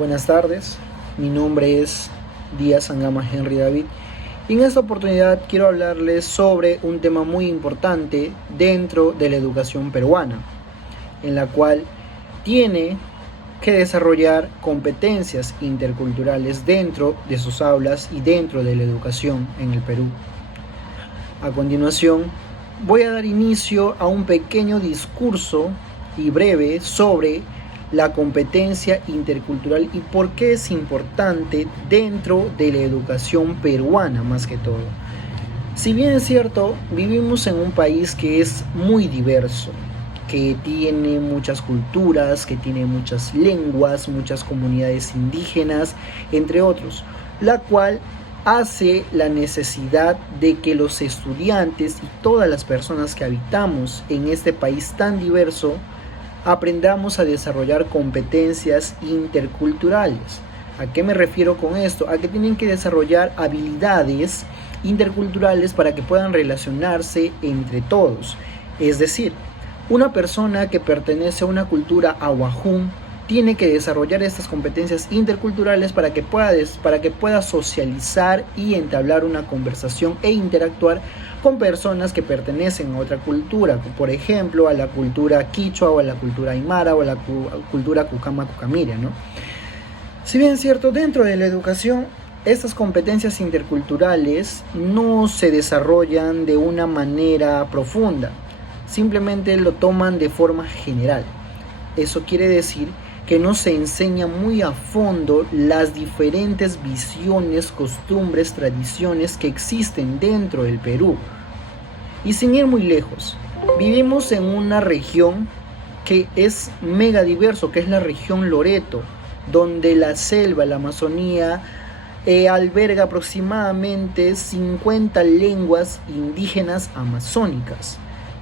Buenas tardes, mi nombre es Díaz Angama Henry David y en esta oportunidad quiero hablarles sobre un tema muy importante dentro de la educación peruana, en la cual tiene que desarrollar competencias interculturales dentro de sus aulas y dentro de la educación en el Perú. A continuación, voy a dar inicio a un pequeño discurso y breve sobre la competencia intercultural y por qué es importante dentro de la educación peruana más que todo. Si bien es cierto, vivimos en un país que es muy diverso, que tiene muchas culturas, que tiene muchas lenguas, muchas comunidades indígenas, entre otros, la cual hace la necesidad de que los estudiantes y todas las personas que habitamos en este país tan diverso aprendamos a desarrollar competencias interculturales. ¿A qué me refiero con esto? A que tienen que desarrollar habilidades interculturales para que puedan relacionarse entre todos. Es decir, una persona que pertenece a una cultura ahuajún tiene que desarrollar estas competencias interculturales para que pueda socializar y entablar una conversación e interactuar con personas que pertenecen a otra cultura, por ejemplo, a la cultura quichua o a la cultura aymara o a la cultura cucama-cucamiria, ¿no? Si bien es cierto, dentro de la educación, estas competencias interculturales no se desarrollan de una manera profunda, simplemente lo toman de forma general. Eso quiere decir que no se enseña muy a fondo las diferentes visiones, costumbres, tradiciones que existen dentro del Perú. Y sin ir muy lejos, vivimos en una región que es mega diverso, que es la región Loreto, donde la selva, la Amazonía, alberga aproximadamente 50 lenguas indígenas amazónicas.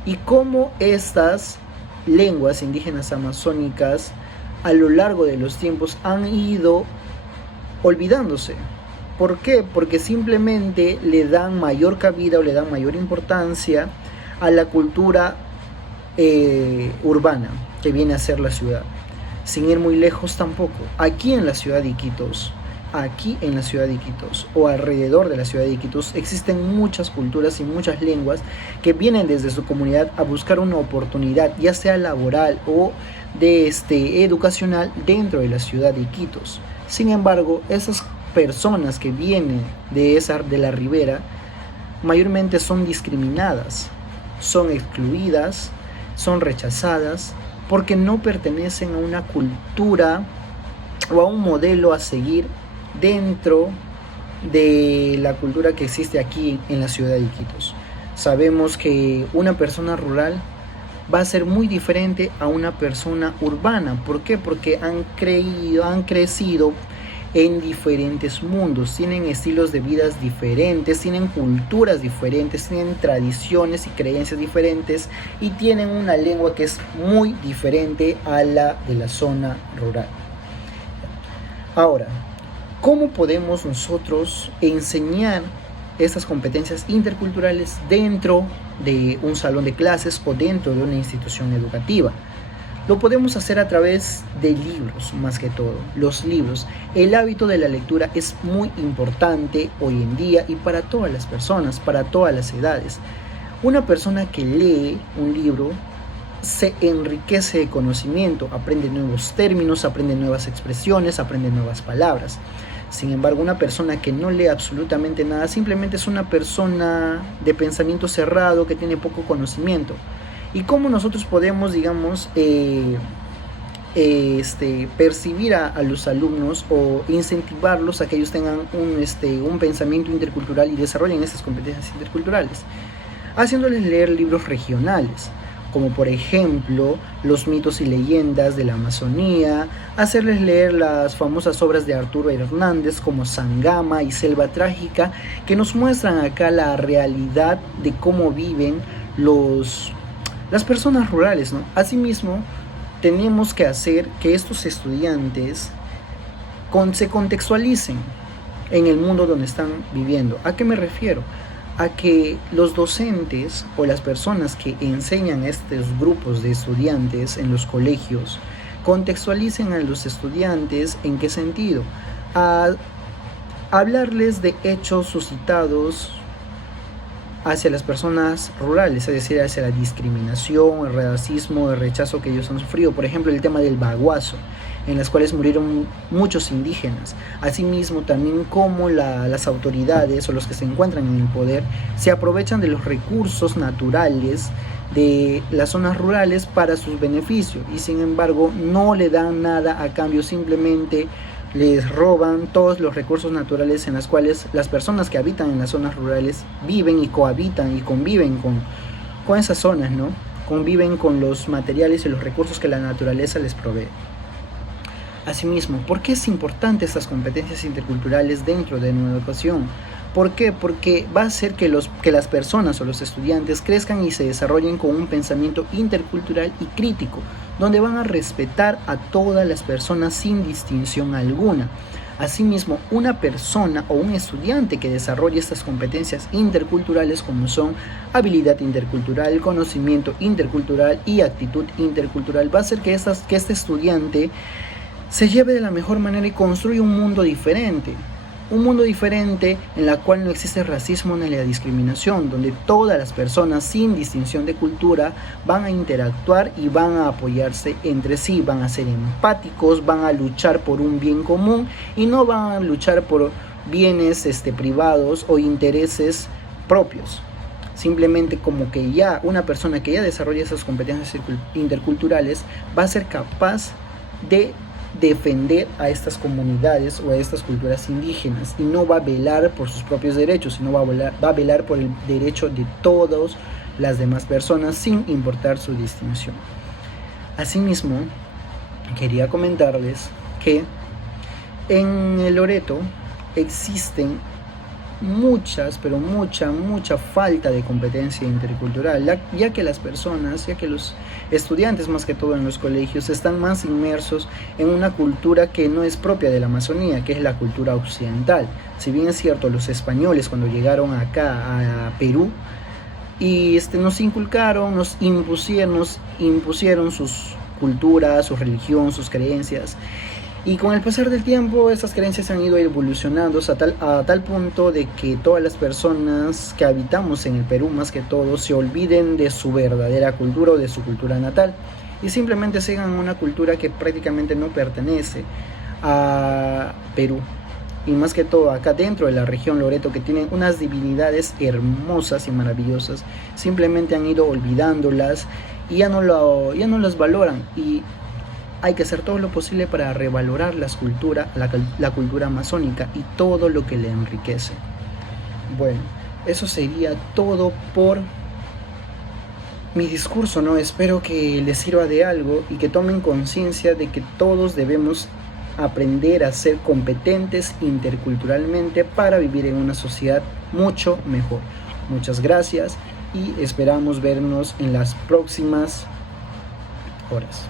Y cómo estas lenguas indígenas amazónicas a lo largo de los tiempos han ido olvidándose. ¿Por qué? Porque simplemente le dan mayor cabida o le dan mayor importancia a la cultura urbana que viene a ser la ciudad. Sin ir muy lejos tampoco, aquí en la ciudad de Iquitos, o alrededor de la ciudad de Iquitos existen muchas culturas y muchas lenguas que vienen desde su comunidad a buscar una oportunidad, ya sea laboral o educacional dentro de la ciudad de Iquitos. Sin embargo, esas personas que vienen de la ribera mayormente son discriminadas, son excluidas, son rechazadas porque no pertenecen a una cultura o a un modelo a seguir dentro de la cultura que existe aquí en la ciudad de Iquitos. Sabemos que una persona rural va a ser muy diferente a una persona urbana. ¿Por qué? Porque han crecido en diferentes mundos, tienen estilos de vida diferentes, tienen culturas diferentes, tienen tradiciones y creencias diferentes y tienen una lengua que es muy diferente a la de la zona rural. Ahora, ¿cómo podemos nosotros enseñar estas competencias interculturales dentro de un salón de clases o dentro de una institución educativa? Lo podemos hacer a través de libros, más que todo. Los libros. El hábito de la lectura es muy importante hoy en día y para todas las personas, para todas las edades. Una persona que lee un libro se enriquece de conocimiento, aprende nuevos términos, aprende nuevas expresiones, aprende nuevas palabras. Sin embargo, una persona que no lee absolutamente nada simplemente es una persona de pensamiento cerrado que tiene poco conocimiento. ¿Y cómo nosotros podemos, percibir a los alumnos o incentivarlos a que ellos tengan un pensamiento intercultural y desarrollen estas competencias interculturales? Haciéndoles leer libros regionales, como por ejemplo Los mitos y leyendas de la Amazonía, hacerles leer las famosas obras de Arturo Hernández como Sangama y Selva Trágica, que nos muestran acá la realidad de cómo viven las personas rurales, ¿no? Asimismo, tenemos que hacer que estos estudiantes se contextualicen en el mundo donde están viviendo. ¿A qué me refiero? A que los docentes o las personas que enseñan a estos grupos de estudiantes en los colegios Contextualicen a los estudiantes en qué sentido. A hablarles de hechos suscitados hacia las personas rurales, es decir, hacia la discriminación, el racismo, el rechazo que ellos han sufrido. Por ejemplo, el tema del baguazo, en las cuales murieron muchos indígenas. Asimismo, también cómo las autoridades o los que se encuentran en el poder se aprovechan de los recursos naturales de las zonas rurales para sus beneficios y sin embargo no le dan nada a cambio, simplemente les roban todos los recursos naturales en los cuales las personas que habitan en las zonas rurales viven y cohabitan y conviven con esas zonas, ¿no? Conviven con los materiales y los recursos que la naturaleza les provee. Asimismo, ¿por qué es importante estas competencias interculturales dentro de nuestra educación? ¿Por qué? Porque va a hacer que las personas o los estudiantes crezcan y se desarrollen con un pensamiento intercultural y crítico, donde van a respetar a todas las personas sin distinción alguna. Asimismo, una persona o un estudiante que desarrolle estas competencias interculturales, como son habilidad intercultural, conocimiento intercultural y actitud intercultural, va a hacer que este estudiante se lleve de la mejor manera y construya un mundo diferente. Un mundo diferente en la cual no existe racismo ni la discriminación, donde todas las personas sin distinción de cultura van a interactuar y van a apoyarse entre sí, van a ser empáticos, van a luchar por un bien común y no van a luchar por bienes privados o intereses propios. Simplemente como que ya una persona que ya desarrolla esas competencias interculturales va a ser capaz de defender a estas comunidades o a estas culturas indígenas y no va a velar por sus propios derechos, sino va a velar por el derecho de todas las demás personas sin importar su distinción. Asimismo, quería comentarles que en el Loreto existen mucha falta de competencia intercultural, ya que las personas, ya que los estudiantes más que todo en los colegios están más inmersos en una cultura que no es propia de la Amazonía, que es la cultura occidental. Si bien es cierto, los españoles cuando llegaron acá a Perú y nos inculcaron, nos impusieron sus culturas, su religión, sus creencias. Y con el pasar del tiempo, estas creencias han ido evolucionando a tal punto de que todas las personas que habitamos en el Perú, más que todo, se olviden de su verdadera cultura o de su cultura natal y simplemente sigan una cultura que prácticamente no pertenece a Perú. Y más que todo acá dentro de la región Loreto, que tienen unas divinidades hermosas y maravillosas, simplemente han ido olvidándolas y ya no las valoran. Y hay que hacer todo lo posible para revalorar la cultura amazónica y todo lo que le enriquece. Bueno, eso sería todo por mi discurso, ¿no? Espero que les sirva de algo y que tomen conciencia de que todos debemos aprender a ser competentes interculturalmente para vivir en una sociedad mucho mejor. Muchas gracias y esperamos vernos en las próximas horas.